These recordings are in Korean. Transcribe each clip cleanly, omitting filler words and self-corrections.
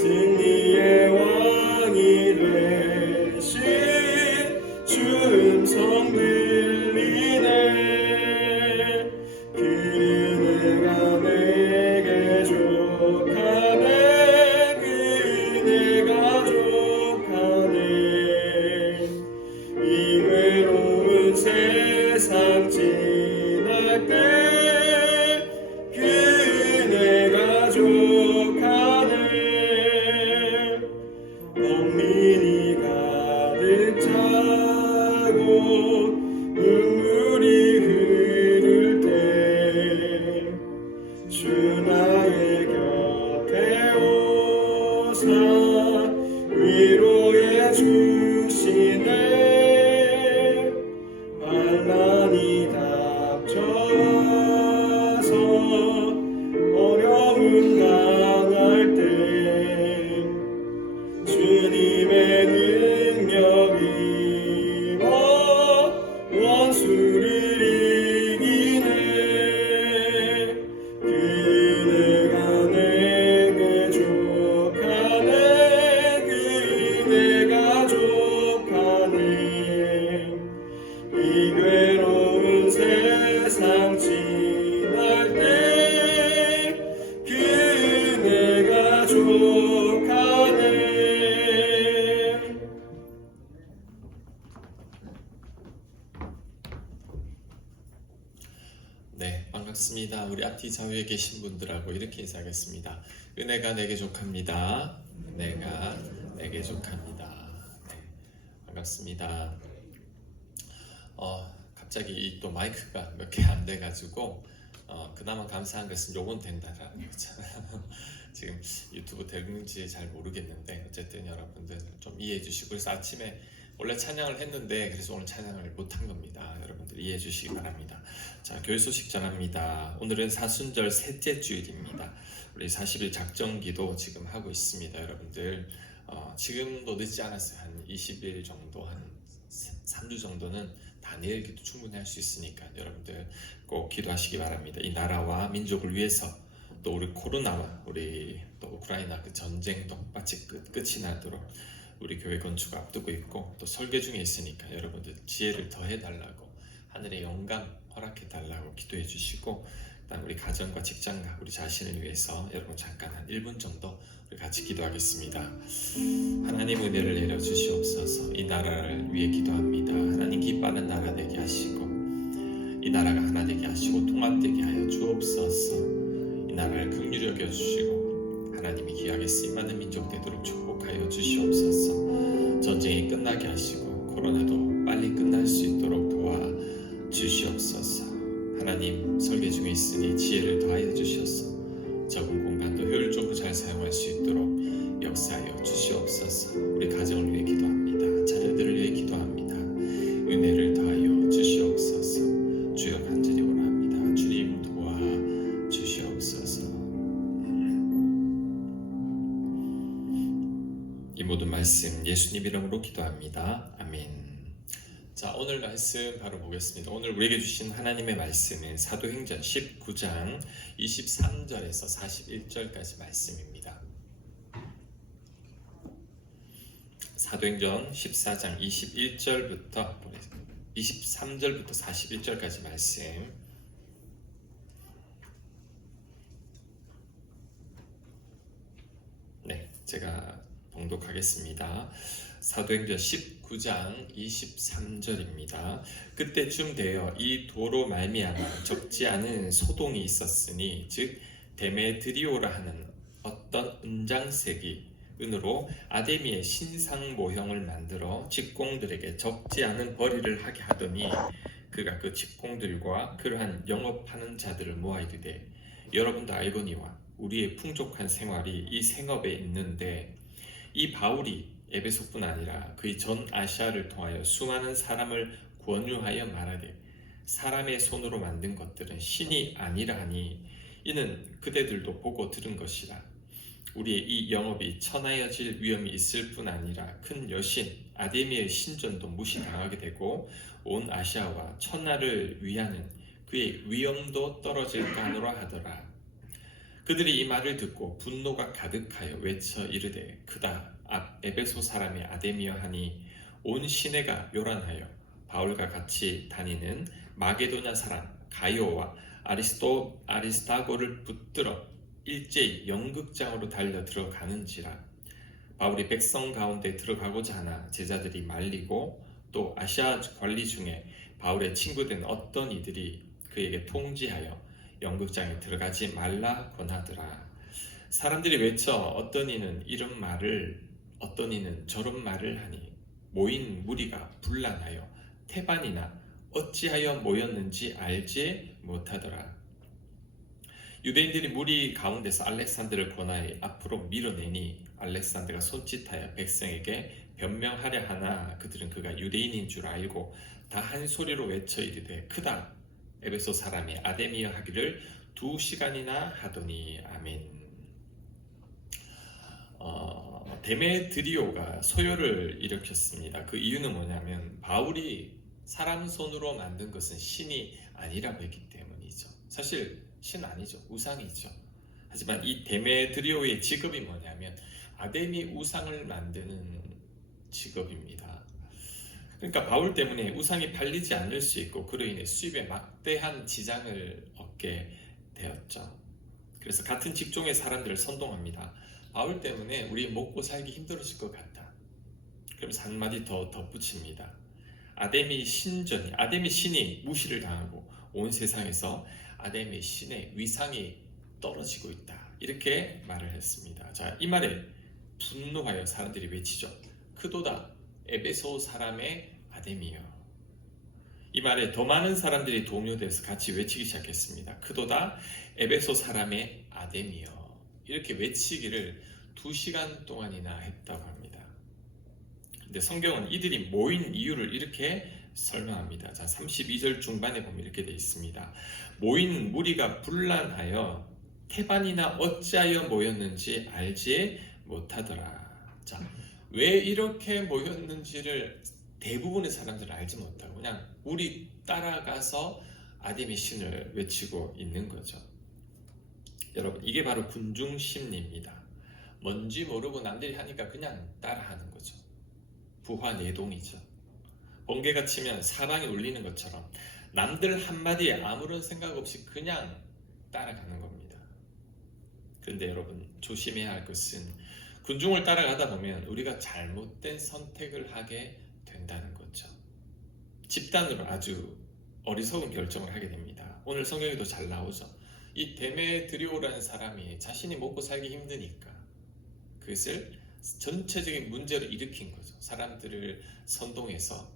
승리의 왕이 되신 주 음성 들리네. 그네가 내게 족하네. 그네가 족하네. 이 외로운 세상 지날 때 그네가 족하네. 멍민이 가득 차고 눈물이 흐를 때 주 나의 곁에 오사 위로해 주시네. 환난이 닥쳐와서 어려움 당할 때 주님의 능력 입어 원수를 이기네. 그네가 내게 족하네. 그네가 족하네. 이 괴로운 세상 지날 때 그네가 족하네. 네, 반갑습니다. 우리 앞뒤 좌우에 계신 분들하고 이렇게 인사하겠습니다. 은혜가 내게 족합니다. 은혜가 내게 족합니다. 네, 반갑습니다. 갑자기 이 또 마이크가 몇 개 안 돼가지고 그나마 감사한 것은 요건 된다라는 거죠. 지금 유튜브 되는지 잘 모르겠는데 어쨌든 여러분들 좀 이해해 주시고, 그래서 아침에 원래 찬양을 했는데 그래서 오늘 찬양을 못한 겁니다. 여러분들 이해해 주시기 바랍니다. 자, 교회 소식 전합니다. 오늘은 사순절 셋째 주일입니다. 우리 40일 작정기도 지금 하고 있습니다. 여러분들 지금도 늦지 않았어요. 한 20일 정도, 한 3주 정도는 다니엘 기도 충분히 할 수 있으니까 여러분들 꼭 기도하시기 바랍니다. 이 나라와 민족을 위해서, 또 우리 코로나와 우리 또 우크라이나 그 전쟁도 마치 끝이 나도록 우리 교회 건축 앞두고 있고, 또 설계 중에 있으니까 여러분들 지혜를 더해 달라고, 하늘의 영감 허락해 달라고 기도해 주시고, 그다음 우리 가정과 직장과 우리 자신을 위해서 여러분 잠깐 한 1분 정도 우리 같이 기도하겠습니다. 하나님 은혜를 내려 주시옵소서. 이 나라를 위해 기도합니다. 하나님 기뻐하는 나라 되게 하시고, 이 나라가 하나 되게 하시고 통합되게 하여 주옵소서. 이 나라를 긍휼히 여겨 주시고 하나님이 귀하게 쓰임받는 민족 되도록 축복하여 주시옵소서. 전쟁이 끝나게 하시고 코로나도 빨리 끝날 수 있도록 도와 주시옵소서. 하나님 설계 중에 있으니 지혜를 더하여 주셔서 적은 공간도 효율적으로 잘 사용할 수 있도록 역사하여 주시옵소서. 우리 가정을 위해 기도합니다. 자녀들을 위해 기도합니다. 은혜를 더하여 주시옵소서. 주여 간절히 원합니다. 주님 도와 주시옵소서. 이 모든 말씀 예수님 이름으로 기도합니다. 아멘. 자, 오늘 말씀 바로 보겠습니다. 오늘 우리에게 주신 하나님의 말씀은 사도행전 19장 23절에서 41절까지 말씀입니다. 사도행전 14장 21절부터 23절부터 41절까지 말씀. 네, 제가 봉독하겠습니다. 사도행전 19장 23절입니다. 그때쯤 되어 이 도로 말미암아 적지 않은 소동이 있었으니, 즉 데메드리오라 하는 어떤 은장색이 은으로 아데미의 신상 모형을 만들어 직공들에게 적지 않은 벌이를 하게 하더니, 그가 그 직공들과 그러한 영업하는 자들을 모아 이르되, 여러분도 알거니와 우리의 풍족한 생활이 이 생업에 있는데, 이 바울이 에베소뿐 아니라 그의 전 아시아를 통하여 수많은 사람을 권유하여 말하되, 사람의 손으로 만든 것들은 신이 아니라 하니 이는 그대들도 보고 들은 것이라. 우리의 이 영업이 천하여질 위험이 있을 뿐 아니라 큰 여신 아데미의 신전도 무시당하게 되고, 온 아시아와 천하를 위하는 그의 위엄도 떨어질까 하노라 하더라. 그들이 이 말을 듣고 분노가 가득하여 외쳐 이르되 크다 에베소 사람의 아데미여 하니 온 시내가 요란하여 바울과 같이 다니는 마게도냐 사람 가이오와 아리스타고를 붙들어 일제히 연극장으로 달려 들어가는지라. 바울이 백성 가운데 들어가고자 하나 제자들이 말리고 또 아시아 관리 중에 바울의 친구된 어떤 이들이 그에게 통지하여 연극장에 들어가지 말라 권하더라. 사람들이 외쳐 어떤 이는 이런 말을 어떤 이는 저런 말을 하니 모인 무리가 분란하여 태반이나 어찌하여 모였는지 알지 못하더라. 유대인들이 무리 가운데서 알렉산더를 권하여 앞으로 밀어내니 알렉산더가 손짓하여 백성에게 변명하려 하나 그들은 그가 유대인인 줄 알고 다 한 소리로 외쳐 이르되 크다 에베소 사람이 아데미여 하기를 2시간이나 하더니 아멘. 데메드리오가 소요를 일으켰습니다. 그 이유는 뭐냐면 바울이 사람 손으로 만든 것은 신이 아니라고 했기 때문이죠. 사실 신 아니죠. 우상이죠. 하지만 이 데메드리오의 직업이 뭐냐면 아데미 우상을 만드는 직업입니다. 그러니까 바울 때문에 우상이 팔리지 않을 수 있고 그로 인해 수입에 막대한 지장을 얻게 되었죠. 그래서 같은 직종의 사람들을 선동합니다. 바울 때문에 우리 먹고 살기 힘들어질 것 같다. 그러면서 한마디 더 덧붙입니다. 아데미 신이 무시를 당하고 온 세상에서 아데미 신의 위상이 떨어지고 있다. 이렇게 말을 했습니다. 자, 이 말에 분노하여 사람들이 외치죠. 크도다 에베소 사람의 아데미여. 이 말에 더 많은 사람들이 동요돼서 같이 외치기 시작했습니다. 크도다 에베소 사람의 아데미여. 이렇게 외치기를 2시간 동안이나 했다고 합니다. 근데 성경은 이들이 모인 이유를 이렇게 설명합니다. 자, 32절 중반에 보면 이렇게 되어 있습니다. 모인 무리가 분란하여 태반이나 어찌하여 모였는지 알지 못하더라. 자, 왜 이렇게 모였는지를 대부분의 사람들은 알지 못하고 그냥 우리 따라가서 아데미 신을 외치고 있는 거죠. 여러분, 이게 바로 군중 심리입니다. 뭔지 모르고 남들이 하니까 그냥 따라하는 거죠. 부화내동이죠. 번개가 치면 사방이 울리는 것처럼 남들 한마디에 아무런 생각 없이 그냥 따라가는 겁니다. 그런데 여러분, 조심해야 할 것은 군중을 따라가다 보면 우리가 잘못된 선택을 하게 된다는 거죠. 집단으로 아주 어리석은 결정을 하게 됩니다. 오늘 성경에도 잘 나오죠. 이 데메드리오라는 사람이 자신이 먹고 살기 힘드니까 그것을 전체적인 문제를 일으킨 거죠. 사람들을 선동해서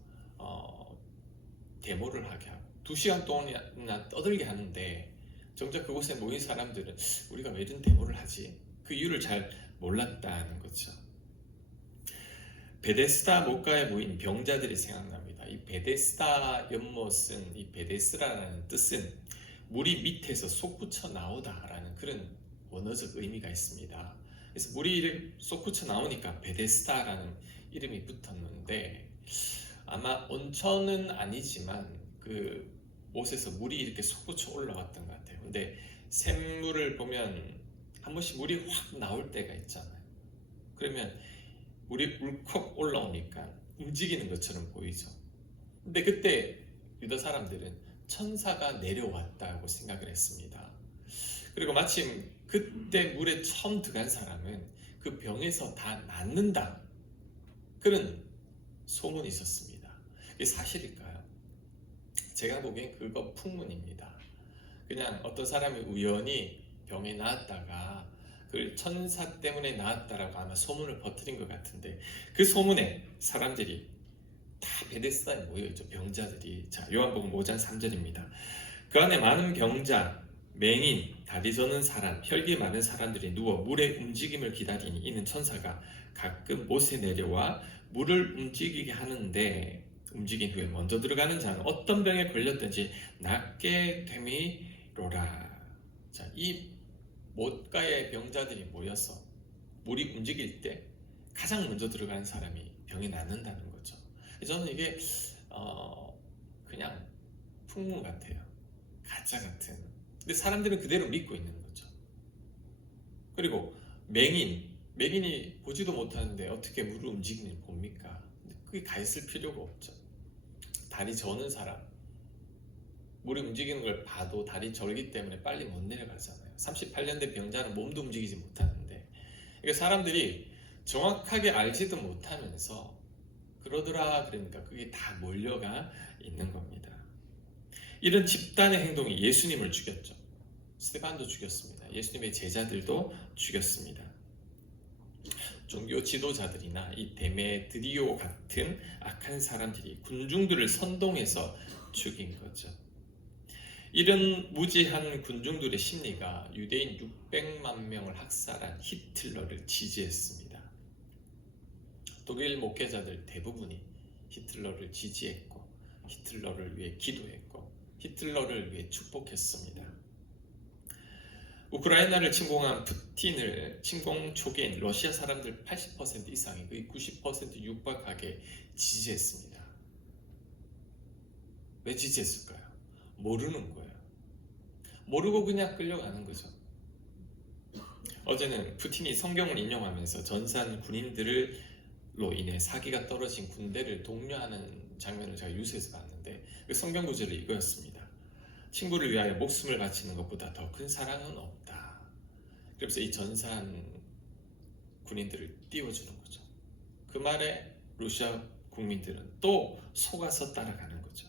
데모를 하게 하고 2시간 동안이나 떠들게 하는데 정작 그곳에 모인 사람들은 우리가 왜 이런 데모를 하지? 그 이유를 잘 몰랐다는 거죠. 베데스다 목가에 모인 병자들이 생각납니다. 이 베데스다 연못은 이 베데스라는 뜻은 물이 밑에서 솟구쳐 나오다라는 그런 원어적 의미가 있습니다. 그래서 물이 솟구쳐 나오니까 베데스다라는 이름이 붙었는데 아마 온천은 아니지만 그 못에서 물이 이렇게 솟구쳐 올라왔던 것 같아요. 근데 샘물을 보면 한 번씩 물이 확 나올 때가 있잖아요. 그러면 물이 울컥 올라오니까 움직이는 것처럼 보이죠. 근데 그때 유다 사람들은 천사가 내려왔다고 생각을 했습니다. 그리고 마침 그때 물에 처음 들어간 사람은 그 병에서 다 낫는다. 그런 소문이 있었습니다. 이게 사실일까요? 제가 보기엔 그거 풍문입니다. 그냥 어떤 사람이 우연히 병에 나았다가 그 천사 때문에 나았다라고 아마 소문을 퍼뜨린 것 같은데 그 소문에 사람들이 다 베데스다에 모여있죠. 병자들이. 자, 요한복음 5장 3절입니다. 그 안에 많은 병자, 맹인, 다리 저는 사람, 혈기 많은 사람들이 누워 물의 움직임을 기다리니 이는 천사가 가끔 못에 내려와 물을 움직이게 하는데 움직인 후에 먼저 들어가는 자는 어떤 병에 걸렸든지 낫게 됨이로라. 자, 이 못가의 병자들이 모여서 물이 움직일 때 가장 먼저 들어가는 사람이 병이 낫는다는 거죠. 저는 이게 그냥 풍문 같아요. 가짜 같은. 근데 사람들은 그대로 믿고 있는 거죠. 그리고 맹인이 보지도 못하는데 어떻게 물을 움직이는지 봅니까? 그게 가 있을 필요가 없죠. 다리 저는 사람, 물이 움직이는 걸 봐도 다리 절기 때문에 빨리 못 내려가잖아요. 38년 된 병자는 몸도 움직이지 못하는데, 그러니까 사람들이 정확하게 알지도 못하면서 그러더라 그러니까 그게 다 몰려가 있는 겁니다. 이런 집단의 행동이 예수님을 죽였죠. 스데반도 죽였습니다. 예수님의 제자들도 죽였습니다. 종교 지도자들이나 이 데메드리오 같은 악한 사람들이 군중들을 선동해서 죽인 거죠. 이런 무지한 군중들의 심리가 유대인 600만 명을 학살한 히틀러를 지지했습니다. 독일 목회자들 대부분이 히틀러를 지지했고, 히틀러를 위해 기도했고, 히틀러를 위해 축복했습니다. 우크라이나를 침공한 푸틴을 침공 초기엔 러시아 사람들 80% 이상이 거의 90% 육박하게 지지했습니다. 왜 지지했을까요? 모르는 거예요. 모르고 그냥 끌려가는 거죠. 어제는 푸틴이 성경을 인용하면서 전산 군인들로 인해 사기가 떨어진 군대를 독려하는 장면을 제가 뉴스에서 봤는데 그 성경 구절이 이거였습니다. 친구를 위하여 목숨을 바치는 것보다 더 큰 사랑은 없다. 그래서 이 전산 군인들을 띄워주는 거죠. 그 말에 러시아 국민들은 또 속아서 따라가는 거죠.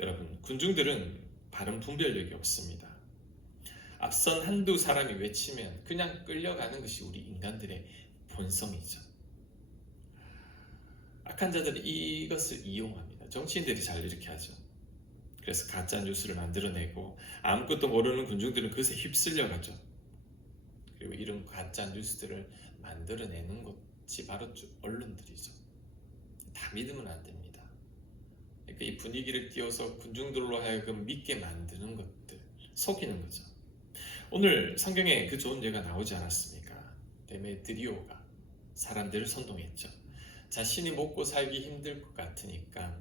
여러분, 군중들은 바른 분별력이 없습니다. 앞선 한두 사람이 외치면 그냥 끌려가는 것이 우리 인간들의 본성이죠. 악한 자들은 이것을 이용합니다. 정치인들이 잘 이렇게 하죠. 그래서 가짜 뉴스를 만들어내고 아무것도 모르는 군중들은 그것에 휩쓸려가죠. 그리고 이런 가짜 뉴스들을 만들어내는 것이 바로 언론들이죠. 다 믿으면 안 됩니다. 그러니까 이 분위기를 띄워서 군중들로 하여금 믿게 만드는 것들, 속이는 거죠. 오늘 성경에 그 좋은 예가 나오지 않았습니까? 데메드리오가 사람들을 선동했죠. 자신이 먹고 살기 힘들 것 같으니까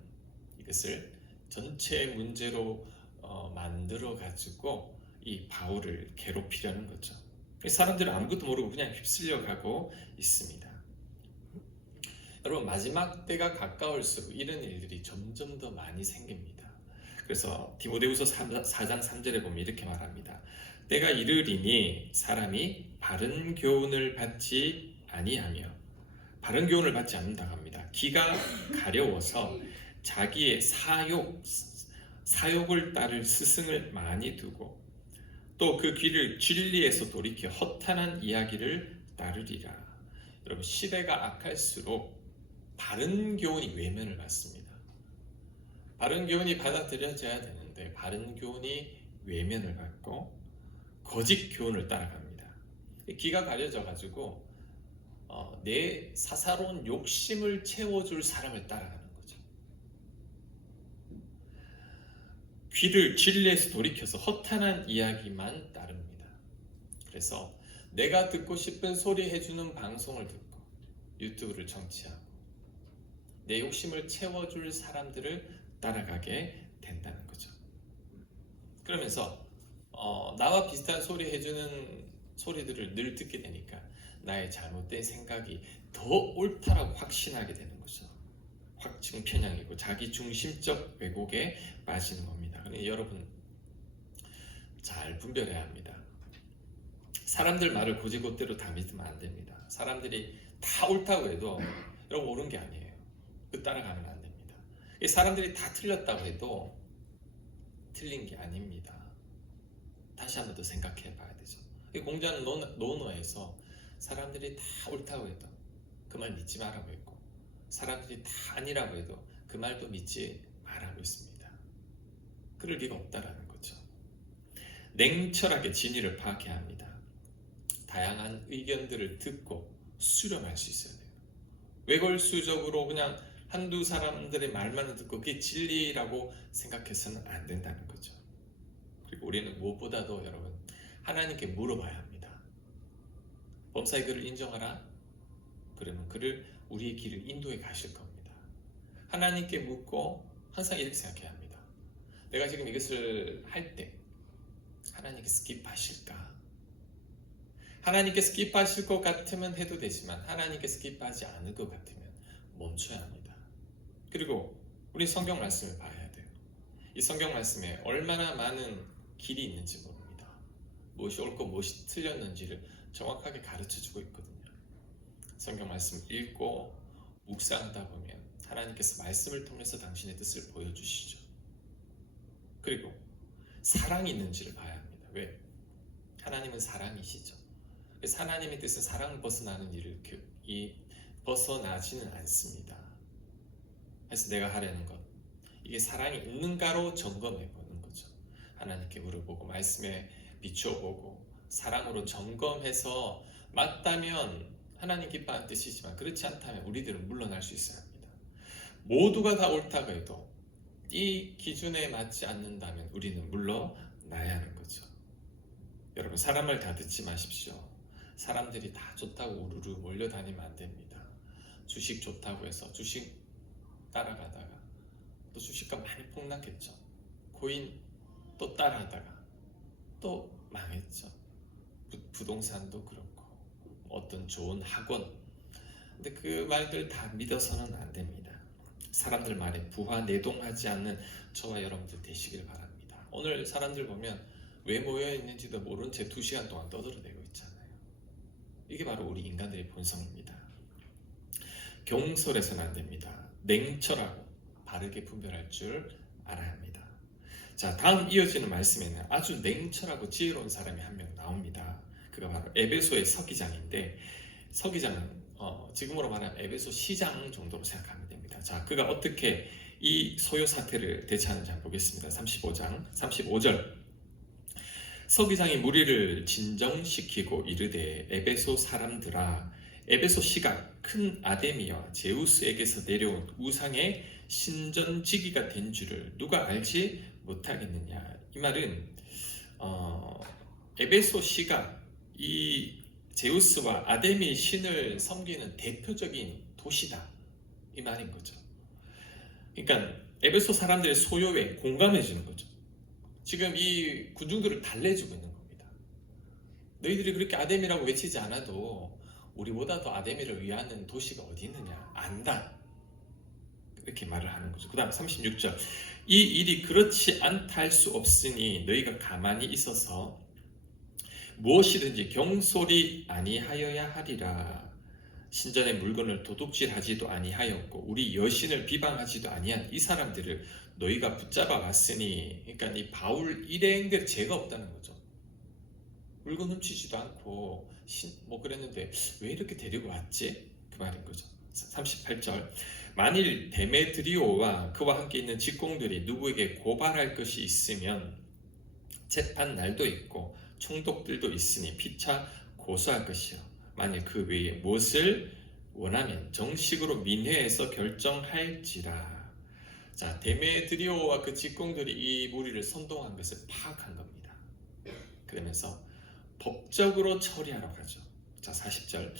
이것을 전체 문제로 만들어 가지고 이 바울을 괴롭히려는 거죠. 사람들은 아무것도 모르고 그냥 휩쓸려 가고 있습니다. 여러분, 마지막 때가 가까울수록 이런 일들이 점점 더 많이 생깁니다. 그래서 디모데후서 4장 3절에 보면 이렇게 말합니다. 때가 이르리니 사람이 바른 교훈을 받지 아니하며, 바른 교훈을 받지 않는다고 합니다. 귀가 가려워서 자기의 사욕을 따를 스승을 많이 두고 또 그 귀를 진리에서 돌이켜 허탄한 이야기를 따르리라. 여러분, 시대가 악할수록 바른 교훈이 외면을 받습니다. 바른 교훈이 받아들여져야 되는데 바른 교훈이 외면을 받고 거짓 교훈을 따라갑니다. 귀가 가려져 가지고 내 사사로운 욕심을 채워줄 사람을 따라가는 거죠. 귀를 진리에서 돌이켜서 허탄한 이야기만 따릅니다. 그래서 내가 듣고 싶은 소리 해주는 방송을 듣고 유튜브를 청취하고 내 욕심을 채워줄 사람들을 따라가게 된다는 거죠. 그러면서 나와 비슷한 소리 해주는 소리들을 늘 듣게 되니까 나의 잘못된 생각이 더 옳다라고 확신하게 되는 거죠. 확증 편향이고 자기 중심적 왜곡에 빠지는 겁니다. 그러니 여러분, 잘 분별해야 합니다. 사람들 말을 고지고대로 다 믿으면 안 됩니다. 사람들이 다 옳다고 해도 여러분 옳은 게 아니에요. 그 따라가면 안 됩니다. 사람들이 다 틀렸다고 해도 틀린 게 아닙니다. 다시 한 번 더 생각해 봐야 되죠. 공자는 논어에서 사람들이 다 옳다고 해도 그 말 믿지 말라고 했고 사람들이 다 아니라고 해도 그 말도 믿지 말라고 했습니다. 그럴 리가 없다라는 거죠. 냉철하게 진위를 파악해야 합니다. 다양한 의견들을 듣고 수렴할 수 있어야 돼요. 외골수적으로 그냥 한두 사람들의 말만 듣고 그게 진리라고 생각해서는 안 된다는 거죠. 그리고 우리는 무엇보다도 여러분, 하나님께 물어봐야 합니다. 범사의 그를 인정하라? 그러면 그를 우리의 길을 인도해 가실 겁니다. 하나님께 묻고 항상 이렇게 생각해야 합니다. 내가 지금 이것을 할 때 하나님께 스킵하실까? 하나님께서 기뻐하실 것 같으면 해도 되지만 하나님께서 기뻐하지 않을 것 같으면 멈춰야 합니다. 그리고 우리 성경 말씀을 봐야 돼요. 이 성경 말씀에 얼마나 많은 길이 있는지 모릅니다. 무엇이 옳고 무엇이 틀렸는지를 정확하게 가르쳐주고 있거든요. 성경 말씀 읽고 묵상하다 보면 하나님께서 말씀을 통해서 당신의 뜻을 보여주시죠. 그리고 사랑이 있는지를 봐야 합니다. 왜? 하나님은 사랑이시죠. 그래서 하나님의 뜻은 사랑을 벗어나는 일을 벗어나지는 않습니다. 그래서 내가 하려는 것, 이게 사랑이 있는가로 점검해 보는 거죠. 하나님께 물어보고 말씀에 비춰보고 사랑으로 점검해서 맞다면 하나님 기뻐하는 뜻이지만 그렇지 않다면 우리들은 물러날 수 있어야 합니다. 모두가 다 옳다고 해도 이 기준에 맞지 않는다면 우리는 물러나야 하는 거죠. 여러분, 사람을 다 듣지 마십시오. 사람들이 다 좋다고 우르르 몰려다니면 안 됩니다. 주식 좋다고 해서 주식 따라가다가 또 주식가 많이 폭락했죠. 코인 또 따라하다가 또 망했죠. 부동산도 그렇고 어떤 좋은 학원, 근데 그 말들 다 믿어서는 안 됩니다. 사람들 말에 부화내동하지 않는 저와 여러분들 되시길 바랍니다. 오늘 사람들 보면 왜 모여있는지도 모른 채 2시간 동안 떠들어대고 있잖아요. 이게 바로 우리 인간들의 본성입니다. 경솔해서는 안 됩니다. 냉철하고 바르게 분별할 줄 알아야 합니다. 자, 다음 이어지는 말씀에는 아주 냉철하고 지혜로운 사람이 한 명 나옵니다. 그가 바로 에베소의 서기장인데, 서기장은 지금으로 말하면 에베소 시장 정도로 생각하면 됩니다. 자, 그가 어떻게 이 소요 사태를 대처하는지 한번 보겠습니다. 35장 35절. 서기장이 무리를 진정시키고 이르되 에베소 사람들아, 에베소 시가 큰 아데미와 제우스에게서 내려온 우상의 신전지기가 된 줄을 누가 알지 못하겠느냐. 이 말은 에베소 시가 이 제우스와 아데미 신을 섬기는 대표적인 도시다, 이 말인 거죠. 그러니까 에베소 사람들의 소요에 공감해 주는 거죠. 지금 이 군중들을 달래주고 있는 겁니다. 너희들이 그렇게 아데미라고 외치지 않아도 우리보다 더 아데미를 위하는 도시가 어디 있느냐 안다, 이렇게 말을 하는 거죠. 그 다음 36절. 이 일이 그렇지 않다 할 수 없으니 너희가 가만히 있어서 무엇이든지 경솔이 아니하여야 하리라. 신전의 물건을 도둑질하지도 아니하였고 우리 여신을 비방하지도 아니한 이 사람들을 너희가 붙잡아 왔으니, 그러니까 이 바울 일행들 죄가 없다는 거죠. 물건 훔치지도 않고 뭐 그랬는데 왜 이렇게 데리고 왔지? 그 말인 거죠. 38절. 만일 데메드리오와 그와 함께 있는 직공들이 누구에게 고발할 것이 있으면 재판 날도 있고 총독들도 있으니 피차 고소할 것이요. 만일 그 외에 무엇을 원하면 정식으로 민회에서 결정할지라. 자, 데메드리오와 그 직공들이 이 무리를 선동한 것을 파악한 겁니다. 그러면서 법적으로 처리하라고 하죠. 자, 40절.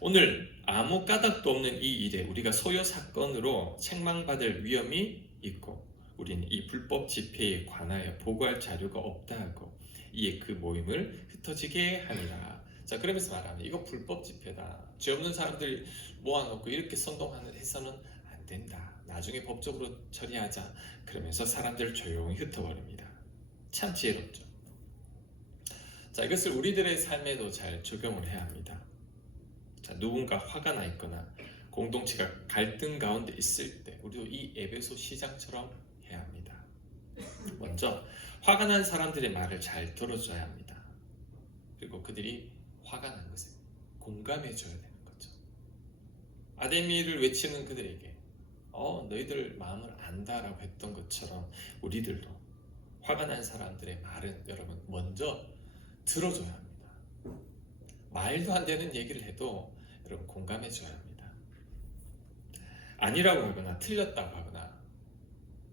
오늘 아무 까닭도 없는 이 일에 우리가 소요 사건으로 책망받을 위험이 있고 우리는 이 불법 집회에 관하여 보고할 자료가 없다 하고 이에 그 모임을 흩어지게 하니라. 자, 그러면서 말하면 이거 불법 집회다. 죄 없는 사람들 모아놓고 이렇게 선동해서는 안 된다. 나중에 법적으로 처리하자. 그러면서 사람들을 조용히 흩어버립니다. 참 지혜롭죠. 자, 이것을 우리들의 삶에도 잘 적용을 해야 합니다. 자, 누군가 화가 나 있거나 공동체가 갈등 가운데 있을 때 우리도 이 에베소 시장처럼 해야 합니다. 먼저 화가 난 사람들의 말을 잘 들어줘야 합니다. 그리고 그들이 화가 난 것에 공감해 줘야 되는 거죠. 아데미를 외치는 그들에게 너희들 마음을 안다라고 했던 것처럼 우리들도 화가 난 사람들의 말은 여러분 먼저 들어줘야 합니다. 말도 안 되는 얘기를 해도 여러분 공감해 줘야 합니다. 아니라고 하거나 틀렸다고 하거나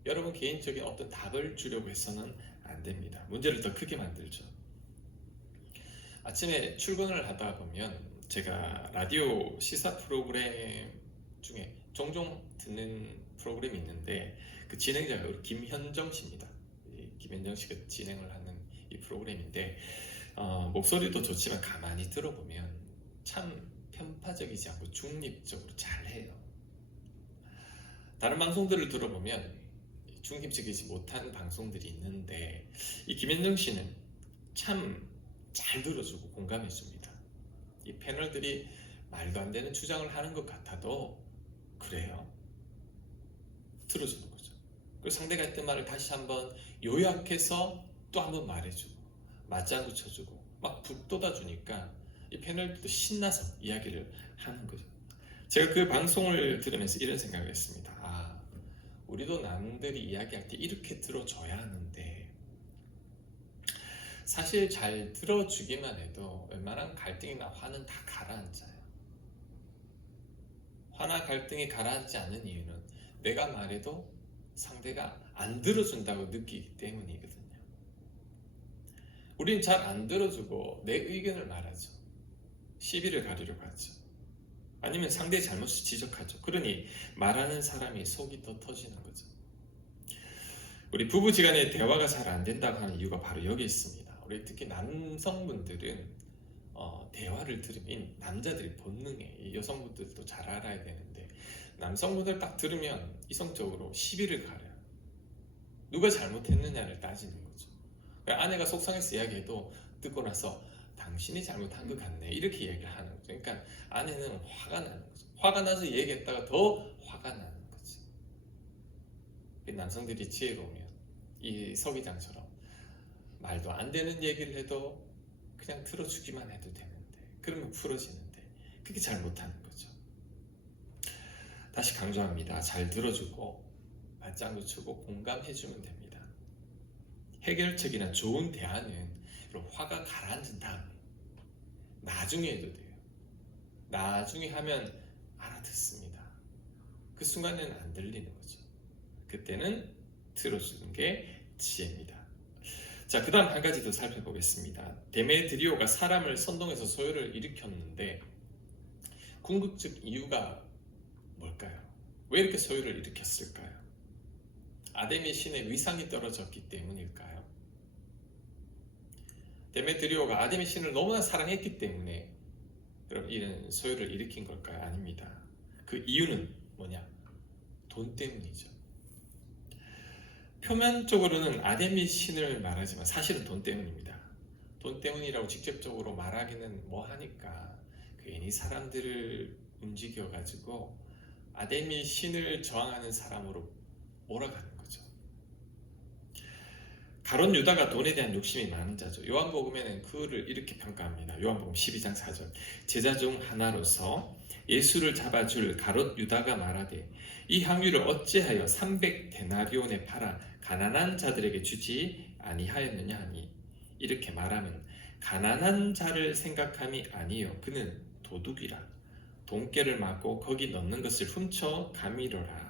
여러분 개인적인 어떤 답을 주려고 해서는 안 됩니다. 문제를 더 크게 만들죠. 아침에 출근을 하다 보면 제가 라디오 시사 프로그램 중에 종종 듣는 프로그램이 있는데 그 진행자가 김현정 씨입니다. 김현정 씨가 진행을 하는 이 프로그램인데 목소리도 좋지만 가만히 들어보면 참 편파적이지 않고 중립적으로 잘해요. 다른 방송들을 들어보면 중립적이지 못한 방송들이 있는데 이 김현정 씨는 참 잘 들어주고 공감해 줍니다. 이 패널들이 말도 안 되는 주장을 하는 것 같아도 그래요. 들어주는 거죠. 그리고 상대가 했던 말을 다시 한번 요약해서 또 한번 말해주고 맞장구 쳐주고 막 북돋아 주니까 이 패널들도 신나서 이야기를 하는 거죠. 제가 그 방송을 들으면서 이런 생각을 했습니다. 우리도 남들이 이야기할 때 이렇게 들어줘야 하는데 사실 잘 들어주기만 해도 웬만한 갈등이나 화는 다 가라앉아요. 화나 갈등이 가라앉지 않는 이유는 내가 말해도 상대가 안 들어준다고 느끼기 때문이거든요. 우린 잘 안 들어주고 내 의견을 말하죠. 시비를 가리려고 하죠. 아니면 상대의 잘못을 지적하죠. 그러니 말하는 사람이 속이 더 터지는 거죠. 우리 부부지간에 대화가 잘 안 된다고 하는 이유가 바로 여기 있습니다. 우리 특히 남성분들은 대화를 들으면 남자들이 본능에 여성분들도 잘 알아야 되는데 남성분들 딱 들으면 이성적으로 시비를 가려요. 누가 잘못했느냐를 따지는 거죠. 그러니까 아내가 속상해서 이야기해도 듣고 나서 당신이 잘못한 것 같네 이렇게 얘기를 하는 거죠. 그러니까 아내는 화가 나는 거죠. 화가 나서 얘기했다가 더 화가 나는 거죠. 남성들이 지혜로우면 이 서기장처럼 말도 안 되는 얘기를 해도 그냥 들어주기만 해도 되는데 그러면 풀어지는데 그게 잘 못하는 거죠. 다시 강조합니다. 잘 들어주고 맞장구 치고 공감해주면 됩니다. 해결책이나 좋은 대안은 화가 가라앉은 다음에 나중에 해도 돼요. 나중에 하면 알아듣습니다. 그 순간에는 안 들리는 거죠. 그때는 들어주는 게 지혜입니다. 자, 그 다음 한 가지 더 살펴보겠습니다. 데메드리오가 사람을 선동해서 소요를 일으켰는데 궁극적 이유가 뭘까요? 왜 이렇게 소요를 일으켰을까요? 아데미 신의 위상이 떨어졌기 때문일까요? 데메드리오가 아데미 신을 너무나 사랑했기 때문에 그럼 이런 소요를 일으킨 걸까요? 아닙니다. 그 이유는 뭐냐? 돈 때문이죠. 표면적으로는 아데미 신을 말하지만 사실은 돈 때문입니다. 돈 때문이라고 직접적으로 말하기는 뭐하니까 괜히 사람들을 움직여가지고 아데미 신을 저항하는 사람으로 몰아가는 거죠. 가롯 유다가 돈에 대한 욕심이 많은 자죠. 요한복음에는 그를 이렇게 평가합니다. 요한복음 12장 4절 제자 중 하나로서 예수를 잡아줄 가롯 유다가 말하되 이 향유를 어찌하여 300데나리온에 팔아 가난한 자들에게 주지 아니하였느냐 하니 이렇게 말하면 가난한 자를 생각함이 아니요 그는 도둑이라 돈깨를 맞고 거기 넣는 것을 훔쳐 가미러라.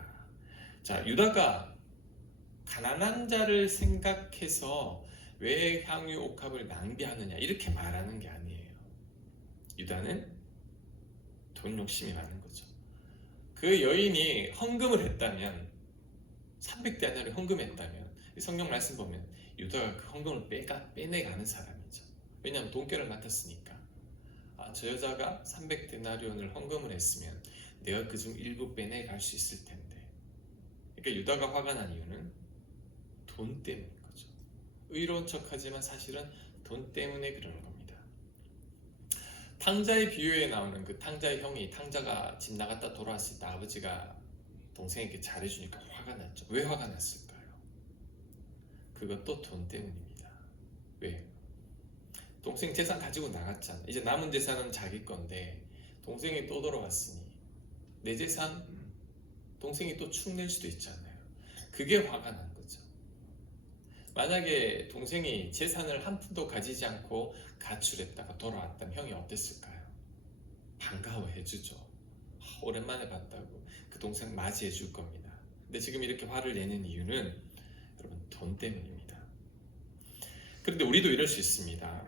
자, 유다가 가난한 자를 생각해서 왜 향유 옥합을 낭비하느냐 이렇게 말하는 게 아니에요. 유다는 돈 욕심이 많은 거죠. 그 여인이 헌금을 했다면 300데나리온을 헌금했다면 이 성경 말씀 보면 유다가 그 헌금을 빼내가는 사람이죠. 왜냐하면 돈깨를 맡았으니까 저 여자가 300데나리온을 헌금을 했으면 내가 그중 일부 빼내갈 수 있을 텐데. 그러니까 유다가 화가 난 이유는 돈 때문인 거죠. 의로운 척하지만 사실은 돈 때문에 그러는 겁니다. 탕자의 비유에 나오는 그 탕자의 형이 탕자가 집 나갔다 돌아왔을 때 아버지가 동생에게 잘해주니까 화가 났죠. 왜 화가 났을까요? 그것도 돈 때문입니다. 왜? 동생 재산 가지고 나갔잖아. 이제 남은 재산은 자기 건데 동생이 또 돌아왔으니 내 재산 동생이 또 축낼 수도 있잖아요. 그게 화가 난 거죠. 만약에 동생이 재산을 한 푼도 가지지 않고 가출했다가 돌아왔다면 형이 어땠을까요? 반가워해 주죠. 오랜만에 봤다고 그 동생 맞이해 줄 겁니다. 근데 지금 이렇게 화를 내는 이유는 여러분 돈 때문입니다. 그런데 우리도 이럴 수 있습니다.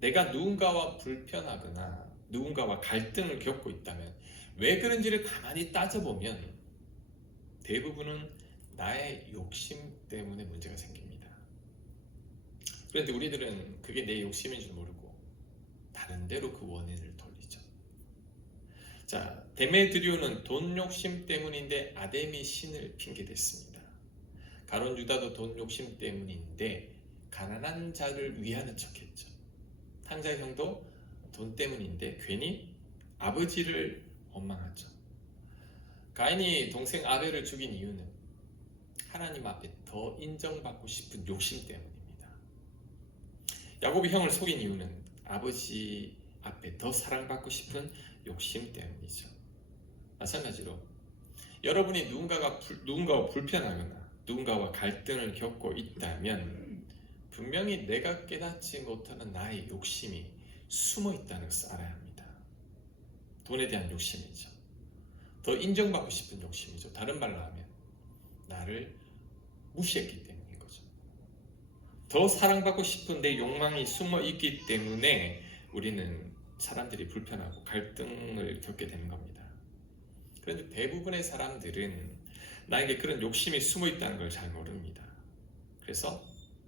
내가 누군가와 불편하거나 누군가와 갈등을 겪고 있다면 왜 그런지를 가만히 따져보면 대부분은 나의 욕심 때문에 문제가 생깁니다. 그런데 우리들은 그게 내 욕심인 줄 모르고 다른 데로 그 원인을 돌리죠. 자, 데메드리오는 돈 욕심 때문인데 아데미 신을 핑계댔습니다. 가론 유다도 돈 욕심 때문인데 가난한 자를 위하는 척했죠. 탕자 형도 돈 때문인데 괜히 아버지를 원망하죠. 가인이 동생 아벨을 죽인 이유는 하나님 앞에 더 인정받고 싶은 욕심 때문입니다. 야곱이 형을 속인 이유는 아버지 앞에 더 사랑받고 싶은 욕심 때문이죠. 마찬가지로 여러분이 누군가와 불편하거나 누군가와 갈등을 겪고 있다면 분명히 내가 깨닫지 못하는 나의 욕심이 숨어 있다는 것을 알아야 합니다. 돈에 대한 욕심이죠. 더 인정받고 싶은 욕심이죠. 다른 말로 하면 나를 무시했기 때문인 거죠. 더 사랑받고 싶은 내 욕망이 숨어 있기 때문에 우리는 사람들이 불편하고 갈등을 겪게 되는 겁니다. 그런데 대부분의 사람들은 나에게 그런 욕심이 숨어 있다는 걸 잘 모릅니다. 그래서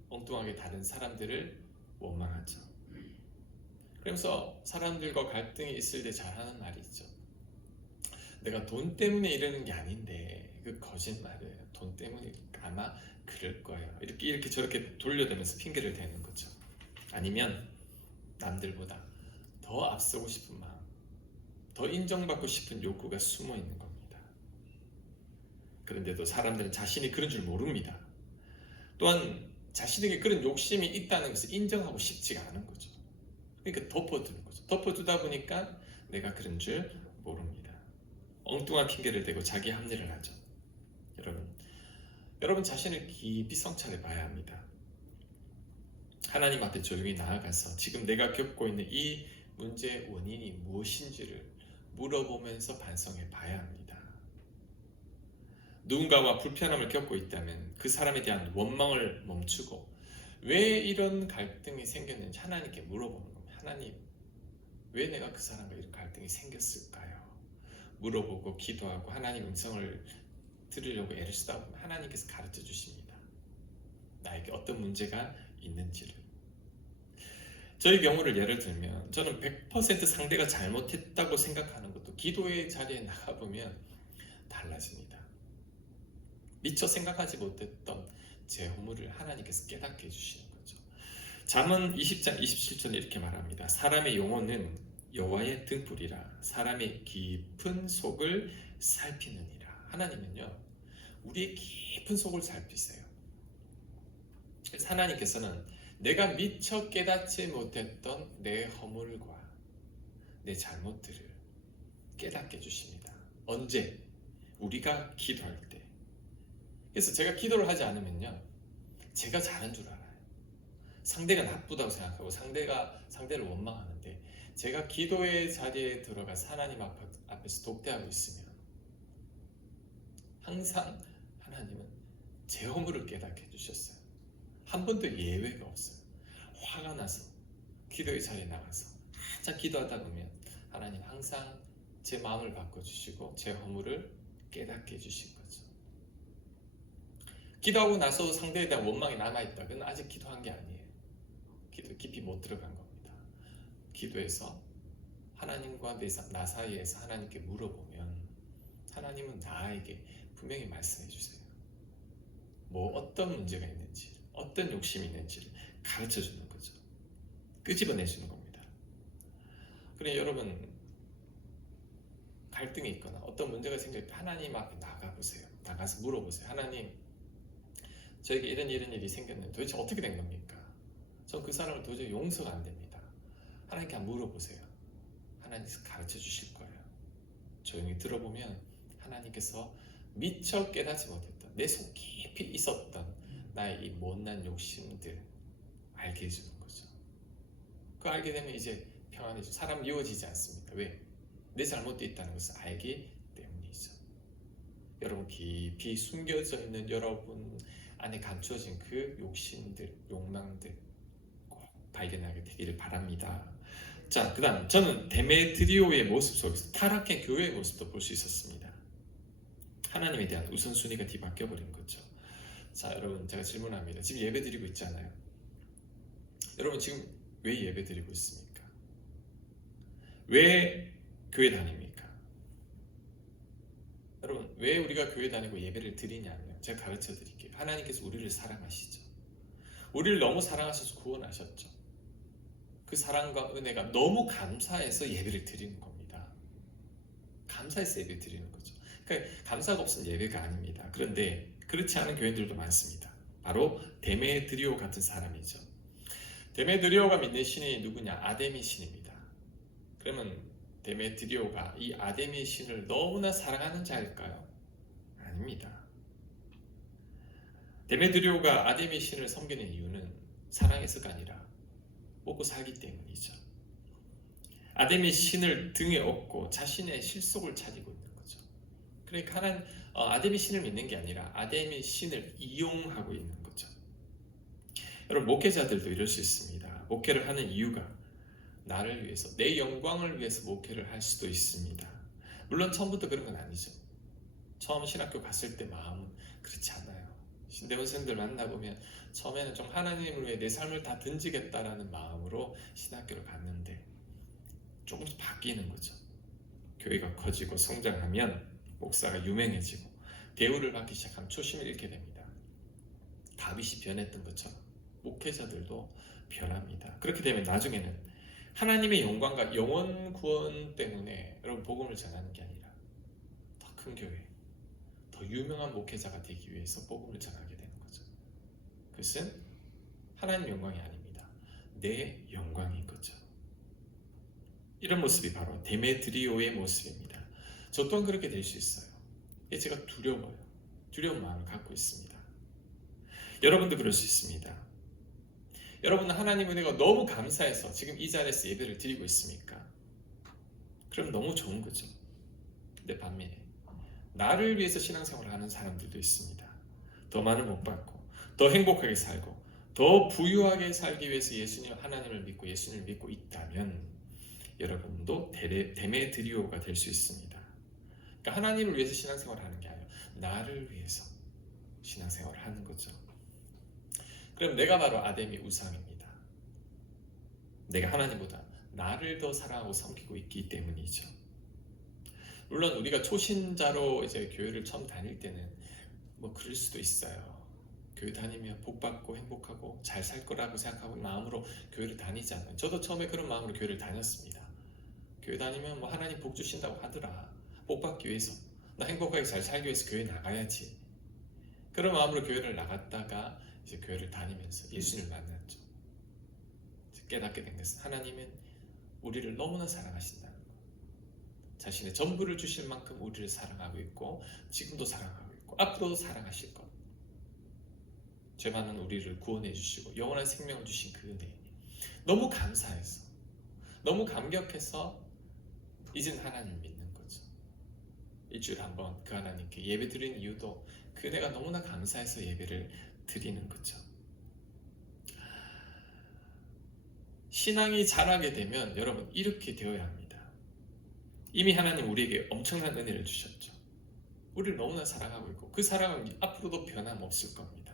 엉뚱하게 다른 사람들을 원망하죠. 그러면서 사람들과 갈등이 있을 때 잘하는 말이 있죠. 내가 돈 때문에 이러는 게 아닌데 그 거짓말이에요. 돈 때문에 아마 그럴 거예요. 이렇게 저렇게 돌려대면서 핑계를 대는 거죠. 아니면 남들보다 더 앞서고 싶은 마음, 더 인정받고 싶은 욕구가 숨어 있는 겁니다. 그런데도 사람들은 자신이 그런 줄 모릅니다. 또한 자신에게 그런 욕심이 있다는 것을 인정하고 싶지가 않은 거죠. 그러니까 덮어두는 거죠. 덮어두다 보니까 내가 그런 줄 모릅니다. 엉뚱한 핑계를 대고 자기 합리를 하죠. 여러분 자신을 깊이 성찰해 봐야 합니다. 하나님 앞에 조용히 나아가서 지금 내가 겪고 있는 이 문제의 원인이 무엇인지를 물어보면서 반성해 봐야 합니다. 누군가와 불편함을 겪고 있다면 그 사람에 대한 원망을 멈추고 왜 이런 갈등이 생겼는지 하나님께 물어보는 겁니다. 하나님, 왜 내가 그 사람과 이런 갈등이 생겼을까요? 물어보고 기도하고 하나님 음성을 들으려고 애를 쓰다 보면 하나님께서 가르쳐 주십니다. 나에게 어떤 문제가 있는지를. 저희 경우를 예를 들면 저는 100% 상대가 잘못했다고 생각하는 것도 기도의 자리에 나가보면 달라집니다. 미처 생각하지 못했던 제 허물을 하나님께서 깨닫게 해주시는 거죠. 잠언 20장 27절에 이렇게 말합니다. 사람의 영혼은 여호와의 등불이라 사람의 깊은 속을 살피느니라. 하나님은요 우리의 깊은 속을 살피세요. 그래서 하나님께서는 내가 미처 깨닫지 못했던 내 허물과 내 잘못들을 깨닫게 해주십니다. 언제? 우리가 기도할 때. 그래서 제가 기도를 하지 않으면요 제가 잘한 줄 알아요. 상대가 나쁘다고 생각하고 상대를 원망하는데 제가 기도의 자리에 들어가서 하나님 앞에서 독대하고 있으면 항상 하나님은 제 허물을 깨닫게 해주셨어요. 한 번도 예외가 없어요. 화가 나서 기도의 자리에 나가서 한참 기도하다 보면 하나님 항상 제 마음을 바꿔주시고 제 허물을 깨닫게 해주신 거죠. 기도하고 나서 상대에 대한 원망이 남아있다. 그건 아직 기도한 게 아니에요. 기도 깊이 못 들어간 겁니다. 기도해서 하나님과 나 사이에서 하나님께 물어보면 하나님은 나에게 분명히 말씀해 주세요. 뭐 어떤 문제가 있는지, 어떤 욕심이 있는지를 가르쳐 주는 거죠. 끄집어내 주는 겁니다. 그래 여러분 갈등이 있거나 어떤 문제가 생길 때 하나님 앞에 나가보세요. 나가서 물어보세요. 하나님 저에게 이런 일이 생겼는데 도대체 어떻게 된 겁니까? 전 그 사람을 도저히 용서가 안 됩니다. 하나님께 한번 물어보세요. 하나님께서 가르쳐 주실 거예요. 조용히 들어보면 하나님께서 미처 깨닫지 못했던 내 속 깊이 있었던 나의 이 못난 욕심들 알게 해주는 거죠. 그거 알게 되면 이제 평안해지고 사람 미워지지 않습니다. 왜? 내 잘못도 있다는 것을 알기 때문이죠. 여러분 깊이 숨겨져 있는 여러분 안에 감추어진 그 욕심들, 욕망들 꼭 발견하게 되기를 바랍니다. 자, 그 다음 저는 데메드리오의 모습 속에서 타락한 교회의 모습도 볼 수 있었습니다. 하나님에 대한 우선순위가 뒤바뀌어버린 거죠. 자, 여러분 제가 질문합니다. 지금 예배 드리고 있잖아요. 여러분 지금 왜 예배 드리고 있습니까? 왜 교회 다닙니까? 여러분 왜 우리가 교회 다니고 예배를 드리냐면 제가 가르쳐 드릴게요. 하나님께서 우리를 사랑하시죠. 우리를 너무 사랑하셔서 구원하셨죠. 그 사랑과 은혜가 너무 감사해서 예배를 드리는 겁니다. 감사해서 예배 드리는 거죠. 그러니까 감사가 없으면 예배가 아닙니다. 그런데 그렇지 않은 교인들도 많습니다. 바로 데메드리오 같은 사람이죠. 데메드리오가 믿는 신이 누구냐? 아데미 신입니다. 그러면 데메드리오가 이 아데미 신을 너무나 사랑하는 자일까요? 아닙니다. 데메드리오가 아데미 신을 섬기는 이유는 사랑해서가 아니라 먹고 살기 때문이죠. 아데미 신을 등에 업고 자신의 실속을 차리고 있는 거죠. 그러니까 아데미 신을 믿는 게 아니라 아데미 신을 이용하고 있는 거죠. 여러분 목회자들도 이럴 수 있습니다. 목회를 하는 이유가 나를 위해서, 내 영광을 위해서 목회를 할 수도 있습니다. 물론 처음부터 그런 건 아니죠. 처음 신학교 갔을 때 마음은 그렇지 않아요. 신대원생들 만나보면 처음에는 좀 하나님을 위해 내 삶을 다 던지겠다라는 마음으로 신학교를 갔는데 조금씩 바뀌는 거죠. 교회가 커지고 성장하면 목사가 유명해지고 대우를 받기 시작하면 초심을 잃게 됩니다. 다윗이 변했던 것처럼 목회자들도 변합니다. 그렇게 되면 나중에는 하나님의 영광과 영원 구원 때문에 여러분 복음을 전하는 게 아니라 더 큰 교회, 더 유명한 목회자가 되기 위해서 복음을 전하게 되는 거죠. 그것은 하나님 영광이 아닙니다. 내 영광인 거죠. 이런 모습이 바로 데메드리오의 모습입니다. 저 또한 그렇게 될 수 있어요. 제가 두려워요. 두려운 마음을 갖고 있습니다. 여러분도 그럴 수 있습니다. 여러분은 하나님 은혜가 너무 감사해서 지금 이 자리에서 예배를 드리고 있습니까? 그럼 너무 좋은 거죠. 근데 반면에 나를 위해서 신앙생활을 하는 사람들도 있습니다. 더 많은 복 받고 더 행복하게 살고 더 부유하게 살기 위해서 예수님 하나님을 믿고 예수님을 믿고 있다면 여러분도 데메드리오가 될 수 있습니다. 그러니까 하나님을 위해서 신앙생활을 하는 게 아니라 나를 위해서 신앙생활을 하는 거죠. 그럼 내가 바로 아데미 우상입니다. 내가 하나님보다 나를 더 사랑하고 섬기고 있기 때문이죠. 물론 우리가 초신자로 이제 교회를 처음 다닐 때는 뭐 그럴 수도 있어요. 교회 다니면 복 받고 행복하고 잘 살 거라고 생각하고 마음으로 교회를 다니잖아요. 저도 처음에 그런 마음으로 교회를 다녔습니다. 교회 다니면 뭐 하나님 복 주신다고 하더라. 복 받기 위해서, 나 행복하게 잘 살기 위해서 교회 나가야지. 그런 마음으로 교회를 나갔다가 이제 교회를 다니면서 예수님을 만났죠. 깨닫게 된 것은 하나님은 우리를 너무나 사랑하신다는 것. 자신의 전부를 주실 만큼 우리를 사랑하고 있고 지금도 사랑하고 있고 앞으로도 사랑하실 것. 죄 많은 우리를 구원해 주시고 영원한 생명을 주신 그 은혜. 너무 감사해서, 너무 감격해서 이젠 하나님을 믿는 거죠. 일주일에 한번 그 하나님께 예배 드리는 이유도 그 은혜가 너무나 감사해서 예배를 드리는 거죠. 신앙이 자라게 되면 여러분 이렇게 되어야 합니다. 이미 하나님 우리에게 엄청난 은혜를 주셨죠. 우리를 너무나 사랑하고 있고 그 사랑은 앞으로도 변함없을 겁니다.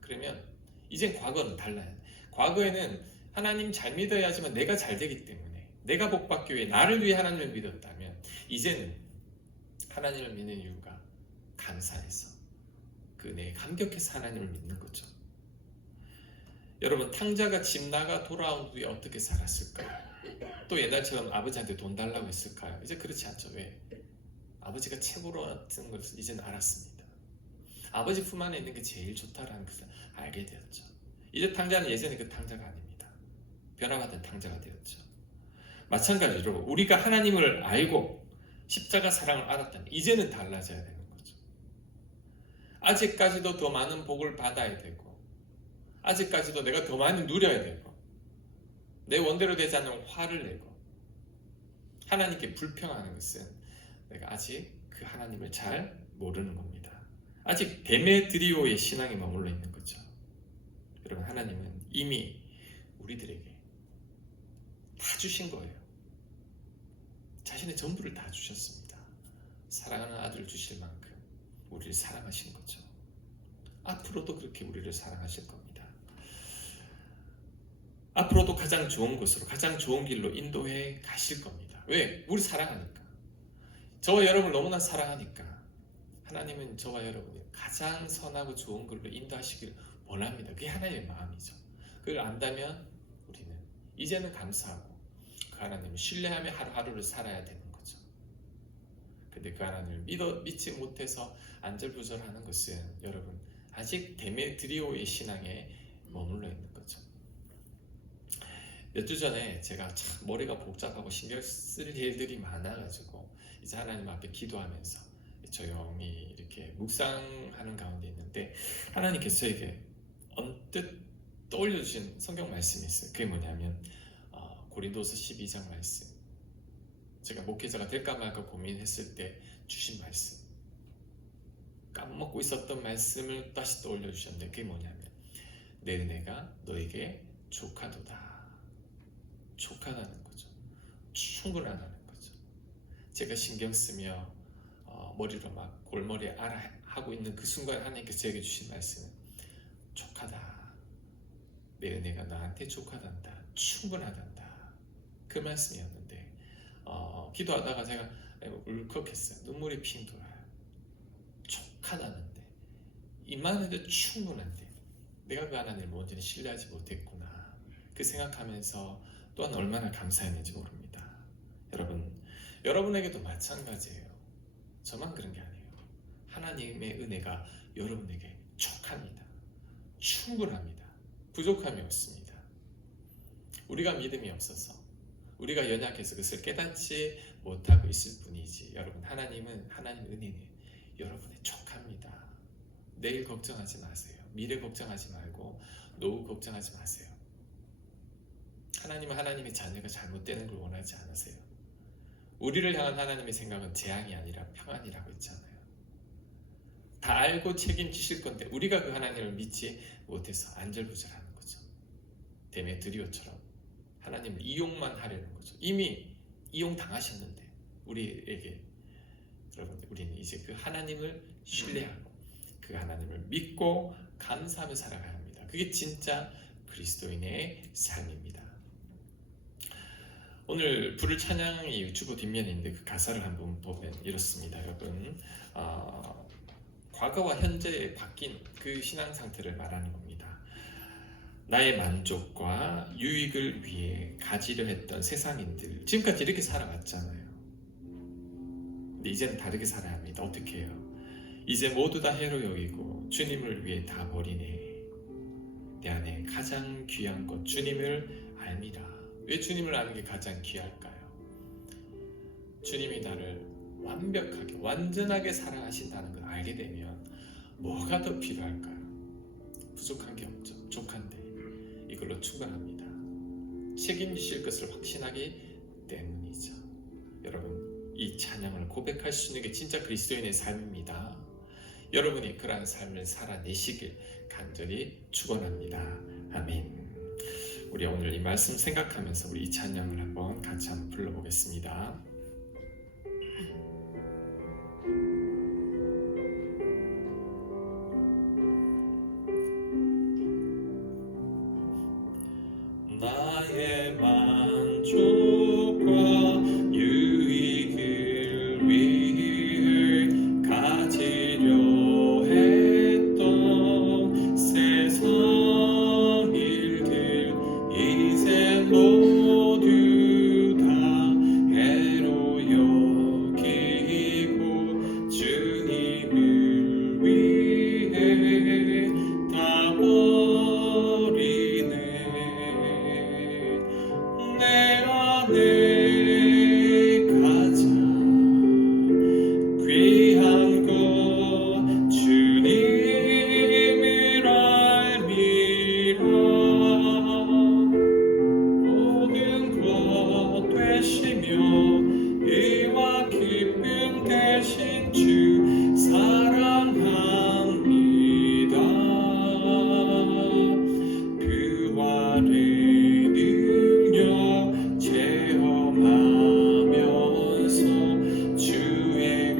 그러면 이젠 과거는 달라요. 과거에는 하나님 잘 믿어야지만 내가 잘 되기 때문에 내가 복받기 위해 나를 위해 하나님을 믿었다면 이제는 하나님을 믿는 이유가 감사해서 그 은혜에 감격해서 하나님을 믿는 거죠. 여러분 탕자가 집 나가 돌아온 후에 어떻게 살았을까요? 또 옛날처럼 아버지한테 돈 달라고 했을까요? 이제 그렇지 않죠. 왜? 아버지가 최고로라는 것을 이제는 알았습니다. 아버지 품 안에 있는 게 제일 좋다라는 것을 알게 되었죠. 이제 탕자는 예전에 그 탕자가 아닙니다. 변화받은 탕자가 되었죠. 마찬가지로 우리가 하나님을 알고 십자가 사랑을 알았다면 이제는 달라져야 되는 거죠. 아직까지도 더 많은 복을 받아야 되고 아직까지도 내가 더 많이 누려야 되고 내 원대로 되지 않는 화를 내고 하나님께 불평하는 것은 내가 아직 그 하나님을 잘 모르는 겁니다. 아직 데메드리오의 신앙에 머물러 있는 거죠. 여러분 하나님은 이미 우리들에게 다 주신 거예요. 자신의 전부를 다 주셨습니다. 사랑하는 아들을 주실 만큼 우리를 사랑하신 거죠. 앞으로도 그렇게 우리를 사랑하실 겁니다. 앞으로도 가장 좋은 곳으로, 가장 좋은 길로 인도해 가실 겁니다. 왜? 우리 사랑하니까. 저와 여러분을 너무나 사랑하니까 하나님은 저와 여러분이 가장 선하고 좋은 길로 인도하시길 원합니다. 그게 하나님의 마음이죠. 그걸 안다면 우리는 이제는 감사하고 그 하나님을 신뢰하며 하루하루를 살아야 되는 거죠. 근데 그 하나님을 믿지 못해서 안절부절하는 것은 여러분 아직 데메드리오의 신앙에 머물러 있는 거죠. 몇 주 전에 제가 참 머리가 복잡하고 신경 쓸 일들이 많아가지고 이제 하나님 앞에 기도하면서 조용히 이렇게 묵상하는 가운데 있는데 하나님께서 저에게 언뜻 떠올려주신 성경 말씀이 있어요. 그게 뭐냐면 고린도서 12장 말씀. 제가 목회자가 될까 말까 고민했을 때 주신 말씀. 까먹고 있었던 말씀을 다시 떠올려 주셨는데 그게 뭐냐면 내 은혜가 너에게 족하도다. 족하다는 거죠. 충분하다는 거죠. 제가 신경 쓰며 머리로 막 골머리에 알아 하고 있는 그 순간 하나님께서 제게 주신 말씀은 족하다. 내 은혜가 너한테 족하단다. 충분하단다. 그 말씀이었는데 기도하다가 제가 울컥했어요. 눈물이 핑 돌아요. 족하다는데 이만 해도 충분한데 내가 그 하나님을 온전히 신뢰하지 못했구나. 그 생각하면서 또한 얼마나 감사했는지 모릅니다. 여러분에게도 마찬가지예요. 저만 그런 게 아니에요. 하나님의 은혜가 여러분에게 족합니다. 충분합니다. 부족함이 없습니다. 우리가 믿음이 없어서 우리가 연약해서 그것을 깨닫지 못하고 있을 뿐이지 여러분 하나님 은혜는 여러분의 족합니다. 내일 걱정하지 마세요. 미래 걱정하지 말고 노후 걱정하지 마세요. 하나님은 하나님의 자녀가 잘못되는 걸 원하지 않으세요. 우리를 향한 하나님의 생각은 재앙이 아니라 평안이라고 했잖아요. 다 알고 책임지실 건데 우리가 그 하나님을 믿지 못해서 안절부절하는 거죠. 데메드리오처럼 하나님을 이용만 하려는 거죠. 이미 이용당하셨는데 우리에게 여러분 우리는 이제 그 하나님을 신뢰하고 그 하나님을 믿고 감사하며 살아가야 합니다. 그게 진짜 그리스도인의 삶입니다. 오늘 부를 찬양이 유튜브 뒷면에 있는데 그 가사를 한번 보면 이렇습니다. 여러분 과거와 현재에 바뀐 그 신앙 상태를 말하는 겁니다. 나의 만족과 유익을 위해 가지려 했던 세상인들 지금까지 이렇게 살아왔잖아요. 근데 이제는 다르게 살아야 합니다. 어떻게 해요? 이제 모두 다 해로 여기고 주님을 위해 다 버리네. 내 안에 가장 귀한 것 주님을 알미라. 왜 주님을 아는 게 가장 귀할까요? 주님이 나를 완벽하게 완전하게 사랑하신다는 걸 알게 되면 뭐가 더 필요할까요? 부족한 게 없죠. 족한데 이걸로 충분합니다. 책임지실 것을 확신하기 때문이죠. 여러분 이 찬양을 고백할 수 있는 게 진짜 그리스도인의 삶입니다. 여러분이 그러한 삶을 살아내시길 간절히 축원합니다. 아멘. 우리 오늘 이 말씀 생각하면서 우리 이 찬양을 한번 같이 한번 불러보겠습니다. 나의 만족과 유익을 위해 가지려 했던 세상 일들 이제 모두 다 해로 여기고 주님을 위해 다 버리네. 내 안에 가장 귀한 것 주님을 알미라. 모든 것 되시며 의와 기쁨 되신 주 사랑합니다. 부활의 능력 체험하면서 주의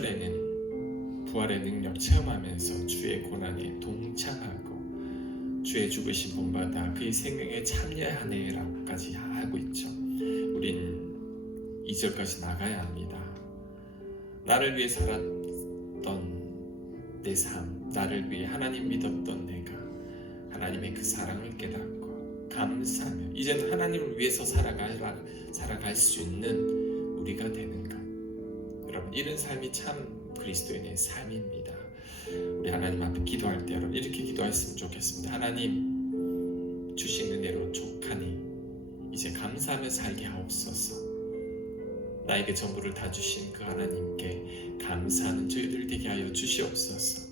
2절에는 부활의 능력 체험하면서 주의 고난에 동참하고 주의 죽으심 본받아 그의 생명에 참여하네라고까지 하고 있죠. 우린 2절까지 나가야 합니다. 나를 위해 살았던 내 삶, 나를 위해 하나님 믿었던 내가 하나님의 그 사랑을 깨닫고 감사하며 이제는 하나님을 위해서 살아갈 수 있는 우리가 되는 것. 여러분, 이런 삶이 참 그리스도인의 삶입니다. 우리 하나님 앞에 기도할 때 여러분 이렇게 기도했으면 좋겠습니다. 하나님, 주신 은혜로 족하니 이제 감사하며 살게 하옵소서. 나에게 전부를 다 주신 그 하나님께 감사하는 저희들 되게 하여 주시옵소서.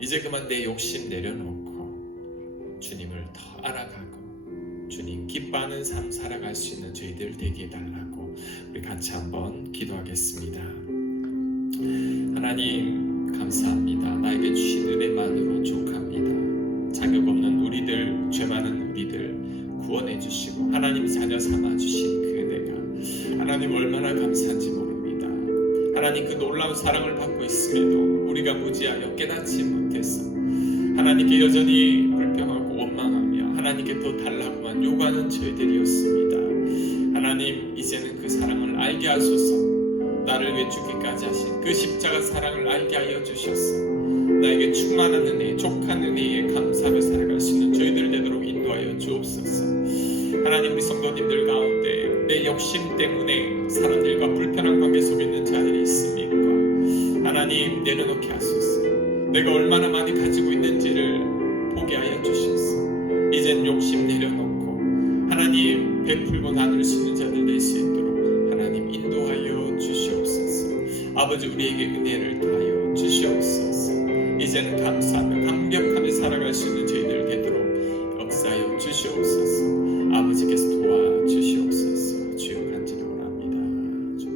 이제 그만 내 욕심 내려놓고 주님을 더 알아가고 주님 기뻐하는 삶 살아갈 수 있는 저희들 되게 해달라고 우리 같이 한번 기도하겠습니다. 하나님 감사합니다. 나에게 주신 은혜만으로 족합니다. 자격 없는 우리들, 죄 많은 우리들 구원해 주시고 하나님 자녀 삼아 주신 그 은혜가 하나님 얼마나 감사한지 모릅니다. 하나님 그 놀라운 사랑을 받고 있음에도 우리가 무지하여 깨닫지 못해서 하나님께 여전히 불평하고 원망하며 하나님께 더 달라고만 요구하는 저희들이었습니다. 하나님, 이제는 그 사랑을 알게 하소서. 나를 위해 죽기까지 하신 그 십자가 사랑을 알게 하여 주셔서 나에게 충만한 은혜, 족한 은혜에 감사하며 살아갈 수 있는 저희들 되도록 인도하여 주옵소서. 하나님, 우리 성도님들 가운데 내 욕심 때문에 사람들과 불편한 관계 속에 있는 자들이 있습니까? 하나님, 내려놓게 하소서. 내가 얼마나 많이 가지고 있는지를 보게 하여 주셔서 이젠 욕심 내려놓고 하나님 베풀고 나눌 수 있는 자들 될 수 있도록 하나님 인도하여 주시옵소서. 아버지, 우리에게 은혜를 더하여 주시옵소서. 이제는 감사하며 감격하며 살아갈 수 있는 저희들 되도록 역사하여 주시옵소서. 아버지께서 도와주시옵소서. 주여 간절히 원합니다. 주님.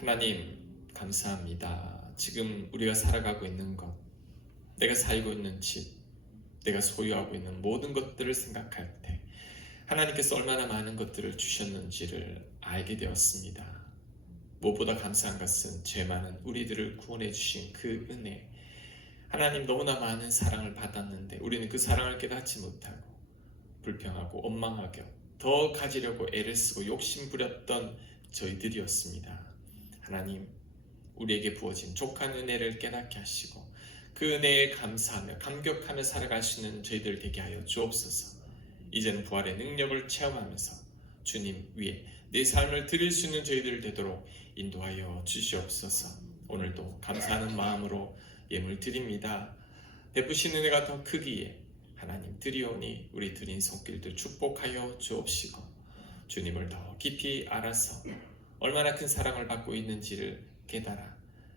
하나님 감사합니다. 지금 우리가 살아가고 있는 것, 내가 살고 있는 집, 내가 소유하고 있는 모든 것들을 생각할 때 하나님께서 얼마나 많은 것들을 주셨는지를 알게 되었습니다. 무엇보다 감사한 것은 죄 많은 우리들을 구원해 주신 그 은혜, 하나님 너무나 많은 사랑을 받았는데 우리는 그 사랑을 깨닫지 못하고 불평하고 원망하고 더 가지려고 애를 쓰고 욕심 부렸던 저희들이었습니다. 하나님, 우리에게 부어진 족한 은혜를 깨닫게 하시고 그 은혜에 감사하며 감격하며 살아갈 수 있는 저희들 되게 하여 주옵소서. 이제는 부활의 능력을 체험하면서 주님 위에 내 삶을 드릴 수 있는 저희들 되도록 인도하여 주시옵소서. 오늘도 감사하는 마음으로 예물 드립니다. 베푸신 은혜가 더 크기에 하나님 드리오니 우리 드린 손길들 축복하여 주옵시고 주님을 더 깊이 알아서 얼마나 큰 사랑을 받고 있는지를 깨달아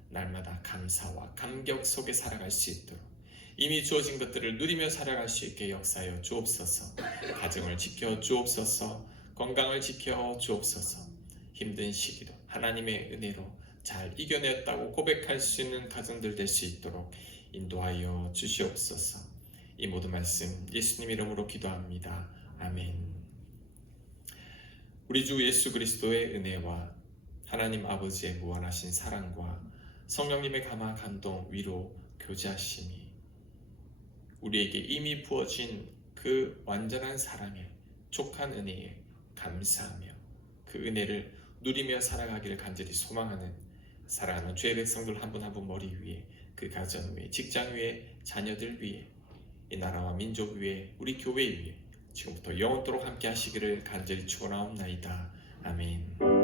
날마다 감사와 감격 속에 살아갈 수 있도록 이미 주어진 것들을 누리며 살아갈 수 있게 역사하여 주옵소서. 가정을 지켜 주옵소서. 건강을 지켜 주옵소서. 힘든 시기도 하나님의 은혜로 잘 이겨냈다고 고백할 수 있는 가정들 될 수 있도록 인도하여 주시옵소서. 이 모든 말씀 예수님 이름으로 기도합니다. 아멘. 우리 주 예수 그리스도의 은혜와 하나님 아버지의 무한하신 사랑과 성령님의 감화 감동 위로 교제하심이 우리에게 이미 부어진 그 완전한 사랑에 족한 은혜에 감사하며 그 은혜를 누리며 살아가기를 간절히 소망하는 사랑하는 주의 백성들 한 분 한 분 머리 위에, 그 가정 위에, 직장 위에, 자녀들 위에, 이 나라와 민족 위에, 우리 교회 위에 지금부터 영원토록 함께 하시기를 간절히 축원하옵나이다. 아멘.